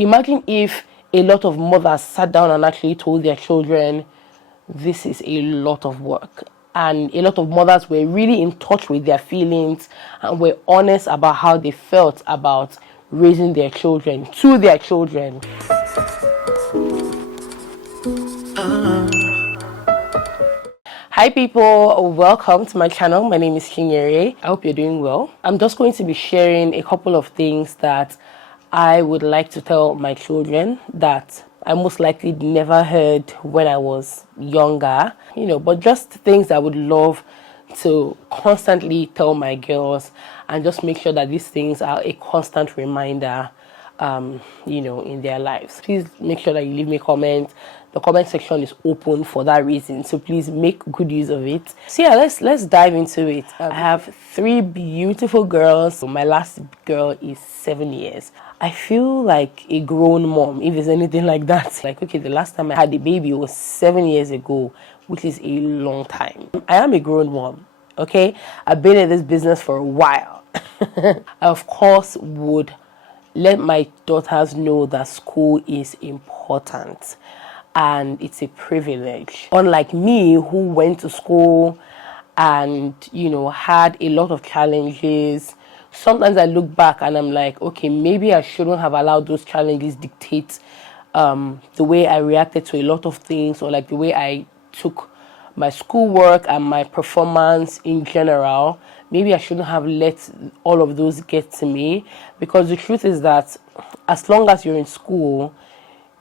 Imagine if a lot of mothers sat down and actually told their children, this is a lot of work. And a lot of mothers were really in touch with their feelings and were honest about how they felt about raising their children, to their children. Hi people, welcome to my channel. My name is Chinyere. I hope you're doing well. I'm just going to be sharing a couple of things that I would like to tell my children that I most likely never heard when I was younger, but just things I would love to constantly tell my girls and just make sure that these things are a constant reminder in their lives. Please make sure that you leave me a comment. The comment section is open for that reason, so please make good use of it. So yeah, let's dive into it. I have 3 beautiful girls. My last girl is 7 years. I feel like a grown mom, if there's anything like that. Like, okay, the last time I had a baby was 7 years ago, which is a long time. I am a grown mom, okay? I've been in this business for a while. I, of course, would let my daughters know that school is important and it's a privilege. Unlike me, who went to school and, had a lot of challenges, sometimes I look back and I'm like, okay, maybe I shouldn't have allowed those challenges dictate the way I reacted to a lot of things, or like the way I took my schoolwork and my performance in general. Maybe I shouldn't have let all of those get to me, because the truth is that as long as you're in school,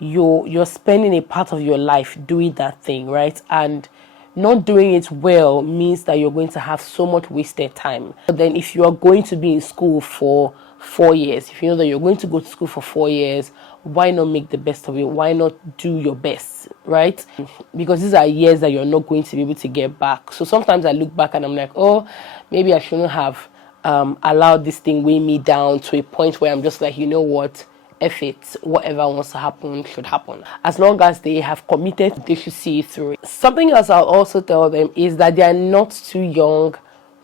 you're spending a part of your life doing that thing, right? And not doing it well means that you're going to have so much wasted time. But then if you are going to be in school for 4 years, if you know that you're going to go to school for 4 years, why not make the best of it? Why not do your best, right? Because these are years that you're not going to be able to get back. So sometimes I look back and I'm like, oh, maybe I shouldn't have allowed this thing weigh me down to a point where I'm just like, you know what? If it, whatever wants to happen should happen. As long as they have committed, they should see it through. Something else I'll also tell them is that they are not too young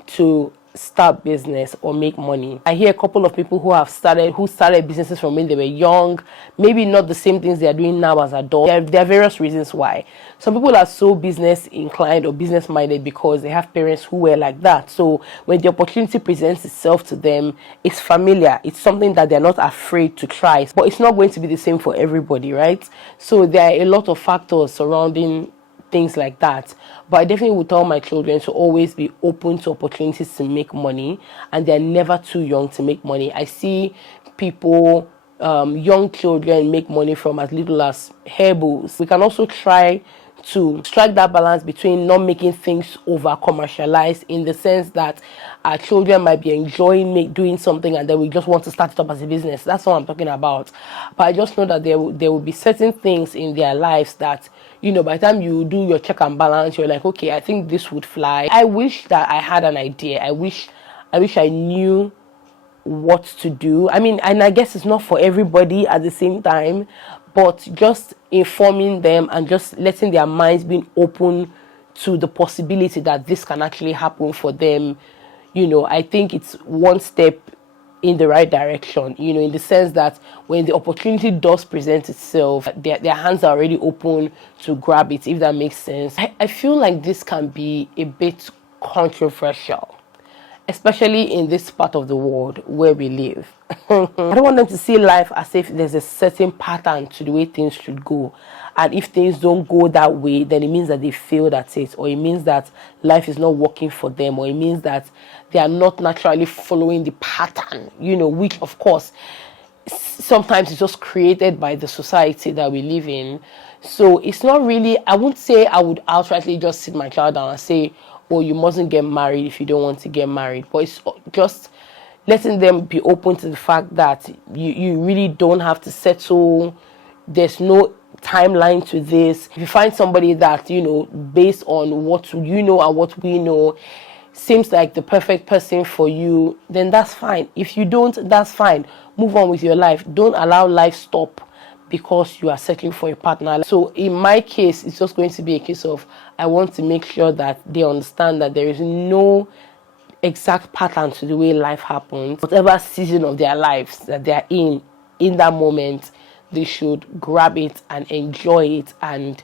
to start business or make money. I hear a couple of people who started businesses from when they were young, maybe not the same things they are doing now as adults. There are various reasons why. Some people are so business inclined or business minded because they have parents who were like that. So when the opportunity presents itself to them, it's familiar. It's something that they're not afraid to try. But it's not going to be the same for everybody, right? So there are a lot of factors surrounding things like that. But I definitely would tell my children to always be open to opportunities to make money, and they're never too young to make money. I see people, young children, make money from as little as hairbows. We can also try to strike that balance between not making things over commercialized, in the sense that our children might be enjoying doing something and then we just want to start it up as a business. That's what I'm talking about. But I just know that there will be certain things in their lives that, by the time you do your check and balance, you're like, okay, I think this would fly. I wish that I had an idea. I wish I knew what to do. I mean, and I guess it's not for everybody at the same time, but just informing them and just letting their minds be open to the possibility that this can actually happen for them. I think it's one step in the right direction, in the sense that when the opportunity does present itself, their hands are already open to grab it, if that makes sense. I feel like this can be a bit controversial, especially in this part of the world where we live. I don't want them to see life as if there's a certain pattern to the way things should go. And if things don't go that way, then it means that they failed at it, or it means that life is not working for them, or it means that they are not naturally following the pattern, which of course sometimes is just created by the society that we live in. So it's not really, I won't say I would outrightly just sit my child down and say, oh, you mustn't get married if you don't want to get married. But it's just letting them be open to the fact that you really don't have to settle. There's no timeline to this. If you find somebody that, based on what you know and what we know, seems like the perfect person for you, then that's fine. If you don't, that's fine. Move on with your life. Don't allow life stop because you are searching for a partner. So in my case, it's just going to be a case of, I want to make sure that they understand that there is no exact pattern to the way life happens. Whatever season of their lives that they are in that moment, they should grab it and enjoy it and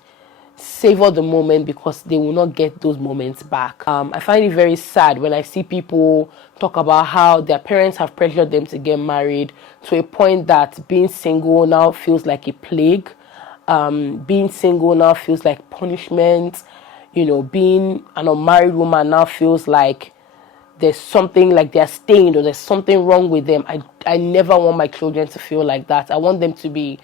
savor the moment, because they will not get those moments back. I find it very sad when I see people talk about how their parents have pressured them to get married to a point that being single now feels like a plague. Being single now feels like punishment. Being an unmarried woman now feels like there's something, like they're stained or there's something wrong with them. I never want my children to feel like that. I want them to be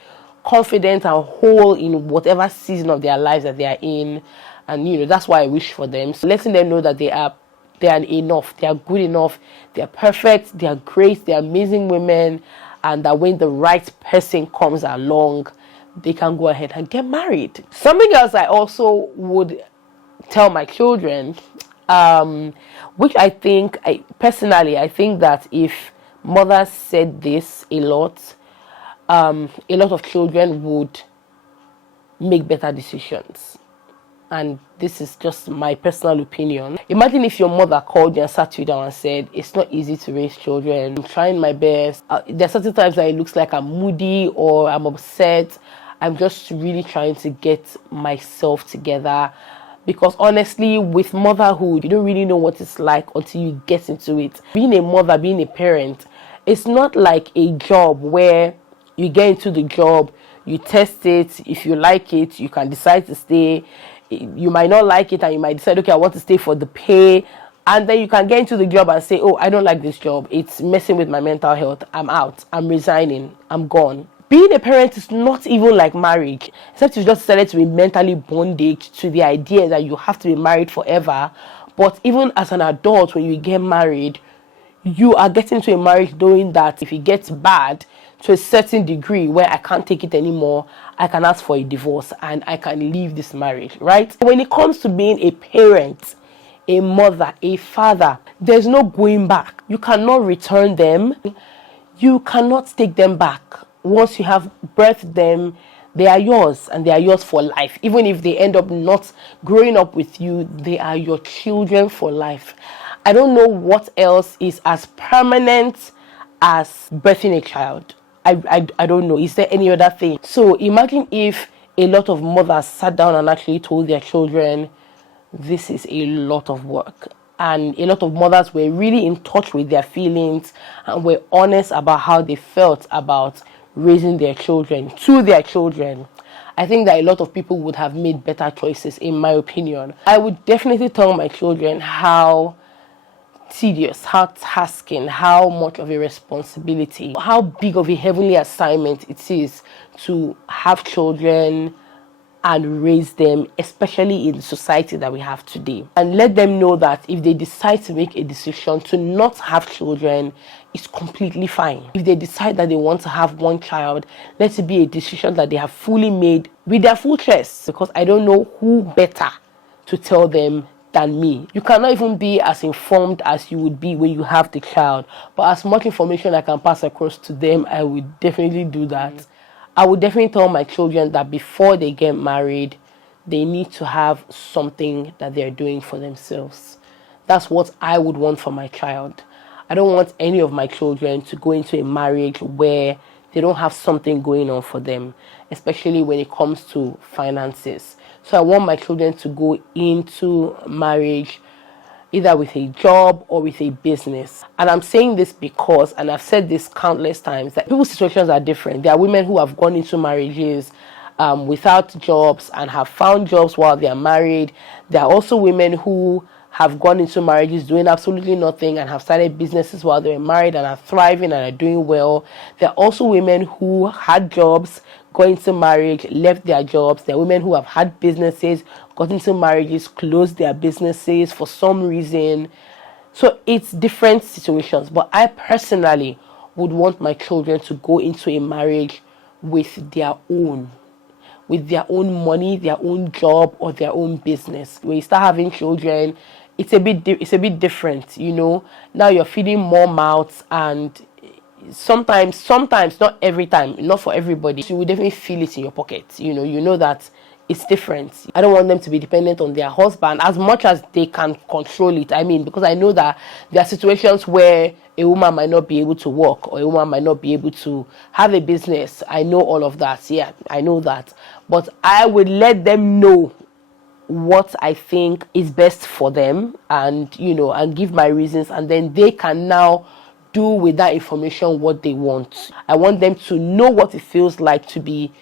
confident and whole in whatever season of their lives that they are in, and that's why I wish for them. So letting them know that they are enough, they are good enough, they are perfect, they are great, they are amazing women, and that when the right person comes along, they can go ahead and get married. Something else I also would tell my children, which I think that if mothers said this a lot of children would make better decisions. And this is just my personal opinion. Imagine if your mother called you and sat you down and said, it's not easy to raise children, I'm trying my best. There are certain times that it looks like I'm moody or I'm upset. I'm just really trying to get myself together. Because honestly, with motherhood, you don't really know what it's like until you get into it. Being a mother, being a parent, it's not like a job where you get into the job, you test it. If you like it, you can decide to stay. You might not like it and you might decide, okay, I want to stay for the pay. And then you can get into the job and say, oh, I don't like this job. It's messing with my mental health. I'm out. I'm resigning. I'm gone. Being a parent is not even like marriage, except you just decided to be mentally bondage to the idea that you have to be married forever. But even as an adult, when you get married, you are getting into a marriage knowing that if it gets bad to a certain degree where I can't take it anymore, I can ask for a divorce and I can leave this marriage, right? When it comes to being a parent, a mother, a father, there's no going back. You cannot return them. You cannot take them back. Once you have birthed them, they are yours and they are yours for life. Even if they end up not growing up with you, they are your children for life. I don't know what else is as permanent as birthing a child. I don't know. Is there any other thing? So imagine if a lot of mothers sat down and actually told their children, this is a lot of work. And a lot of mothers were really in touch with their feelings and were honest about how they felt about raising their children, to their children. I think that a lot of people would have made better choices, in my opinion. I would definitely tell my children how tedious, how tasking, how much of a responsibility, how big of a heavenly assignment it is to have children and raise them, especially in the society that we have today. And let them know that if they decide to make a decision to not have children, it's completely fine. If they decide that they want to have one child, let it be a decision that they have fully made with their full chest, because I don't know who better to tell them than me. You cannot even be as informed as you would be when you have the child, but as much information I can pass across to them, I would definitely do that. I would definitely tell my children that before they get married, they need to have something that they're doing for themselves. That's what I would want for my child. I don't want any of my children to go into a marriage where they don't have something going on for them, especially when it comes to finances. So I want my children to go into marriage either with a job or with a business. And I'm saying this because, and I've said this countless times, that people's situations are different. There are women who have gone into marriages without jobs and have found jobs while they are married. There are also women who have gone into marriages doing absolutely nothing and have started businesses while they were married and are thriving and are doing well. There are also women who had jobs, got into marriage, left their jobs. There are women who have had businesses, got into marriages, closed their businesses for some reason. So it's different situations. But I personally would want my children to go into a marriage with their own money, their own job, or their own business. When you start having children, it's a bit different, you know. Now you're feeding more mouths, and sometimes, not every time, not for everybody. You will definitely feel it in your pocket. You know that it's different. I don't want them to be dependent on their husband as much as they can control it. I mean, because I know that there are situations where a woman might not be able to work, or a woman might not be able to have a business. I know all of that. Yeah, I know that. But I would let them know what I think is best for them, and and give my reasons, and then they can now do with that information what they want. I want them to know what it feels like to be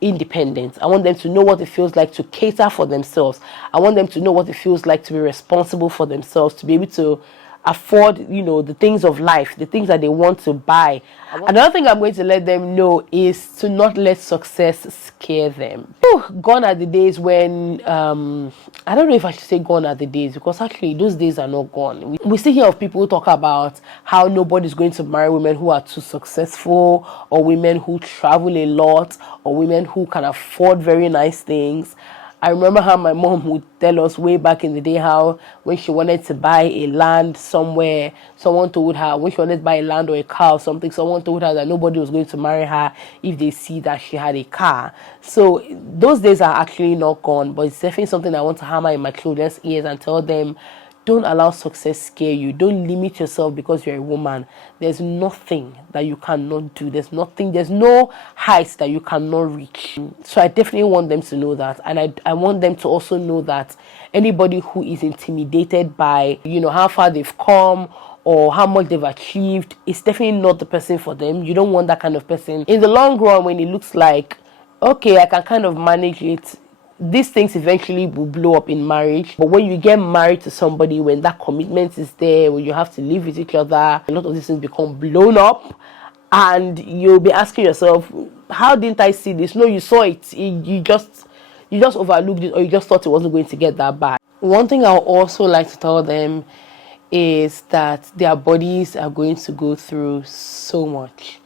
independent. I want them to know what it feels like to cater for themselves. I want them to know what it feels like to be responsible for themselves, to be able to afford, the things of life, the things that they want to buy. Another thing I'm going to let them know is to not let success scare them. Gone are the days when, I don't know if I should say gone are the days, because actually those days are not gone. We still hear of people who talk about how nobody's going to marry women who are too successful, or women who travel a lot, or women who can afford very nice things. I remember how my mom would tell us way back in the day how when she wanted to buy a land somewhere, someone told her, when she wanted to buy a land or a car or something, someone told her that nobody was going to marry her if they see that she had a car. So those days are actually not gone, but it's definitely something I want to hammer in my children's ears and tell them, don't allow success scare you. Don't limit yourself because you're a woman. There's nothing that you cannot do. There's no heights that you cannot reach. So I definitely want them to know that. And I want them to also know that anybody who is intimidated by, how far they've come or how much they've achieved, it's definitely not the person for them. You don't want that kind of person. In the long run, when it looks like, okay, I can kind of manage it, these things eventually will blow up in marriage. But when you get married to somebody, when that commitment is there, when you have to live with each other, a lot of these things become blown up, and you'll be asking yourself, how didn't I see this? No, you saw it. You just overlooked it, or you just thought it wasn't going to get that bad. One thing I would also like to tell them is that their bodies are going to go through so much.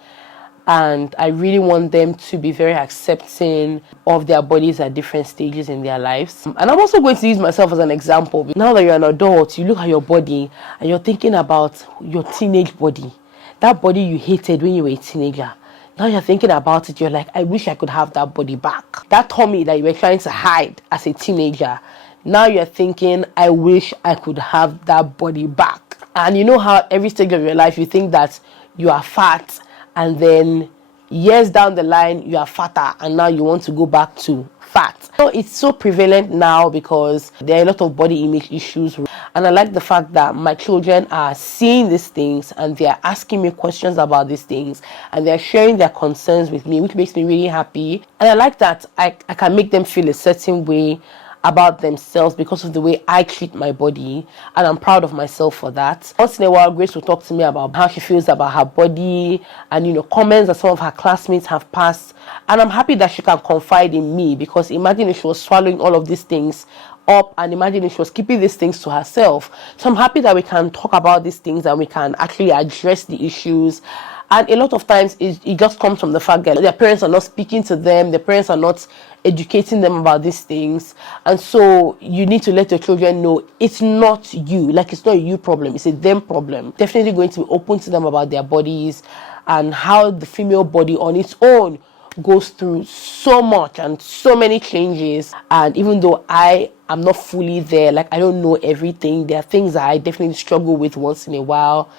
And I really want them to be very accepting of their bodies at different stages in their lives. And I'm also going to use myself as an example. Now that you're an adult, you look at your body and you're thinking about your teenage body. That body you hated when you were a teenager. Now you're thinking about it, you're like, I wish I could have that body back. That tummy that you were trying to hide as a teenager. Now you're thinking, I wish I could have that body back. And you know how every stage of your life you think that you are fat, and then years down the line you are fatter, and now you want to go back to fat. So it's so prevalent now because there are a lot of body image issues, and I like the fact that my children are seeing these things and they are asking me questions about these things, and they're sharing their concerns with me, which makes me really happy. And I like that I can make them feel a certain way about themselves because of the way I treat my body, and I'm proud of myself for that. Once in a while, Grace will talk to me about how she feels about her body, and comments that some of her classmates have passed, and I'm happy that she can confide in me, because imagine if she was swallowing all of these things up, and imagine if she was keeping these things to herself. So I'm happy that we can talk about these things and we can actually address the issues. And a lot of times it just comes from the fact that their parents are not speaking to them, their parents are not educating them about these things. And so you need to let your children know it's not you, like it's not a you problem, it's a them problem. Definitely going to be open to them about their bodies and how the female body on its own goes through so much and so many changes. And even though I am not fully there, like I don't know everything, there are things that I definitely struggle with once in a while.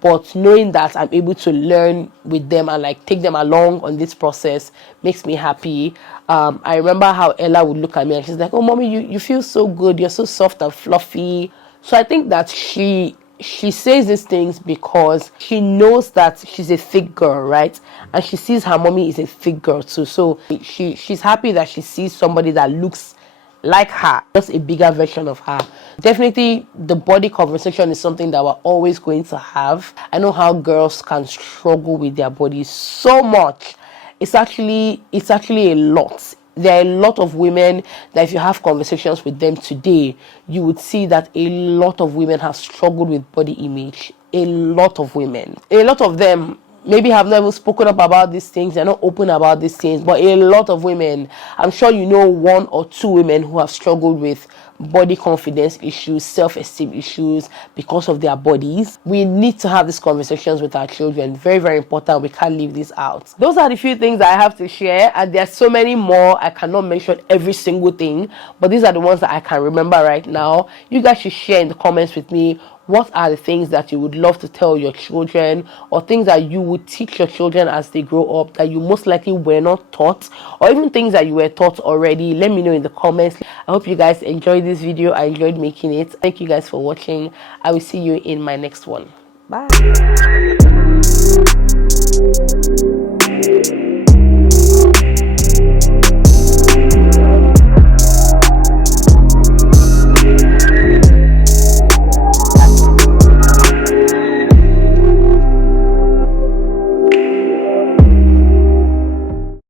But knowing that I'm able to learn with them and like take them along on this process makes me happy. I remember how Ella would look at me and she's like, oh mommy, you feel so good, you're so soft and fluffy. So I think that she says these things because she knows that she's a thick girl, right? And she sees her mommy is a thick girl too. So she's happy that she sees somebody that looks like her, just a bigger version of her. Definitely the body conversation is something that we're always going to have. I know how girls can struggle with their bodies so much. It's actually a lot. There are a lot of women that if you have conversations with them today, you would see that a lot of women have struggled with body image. A lot of women. A lot of them maybe have never spoken up about these things, they're not open about these things, but a lot of women, I'm sure you know 1 or 2 women who have struggled with body confidence issues, self-esteem issues because of their bodies. We need to have these conversations with our children. Very, very important. We can't leave this out. Those are the few things I have to share, and there's so many more. I cannot mention every single thing, but these are the ones that I can remember right now. You guys should share in the comments with me, what are the things that you would love to tell your children, or things that you would teach your children as they grow up that you most likely were not taught, or even things that you were taught already? Let me know in the comments. I hope you guys enjoyed this video. I enjoyed making it. Thank you guys for watching. I will see you in my next one. Bye.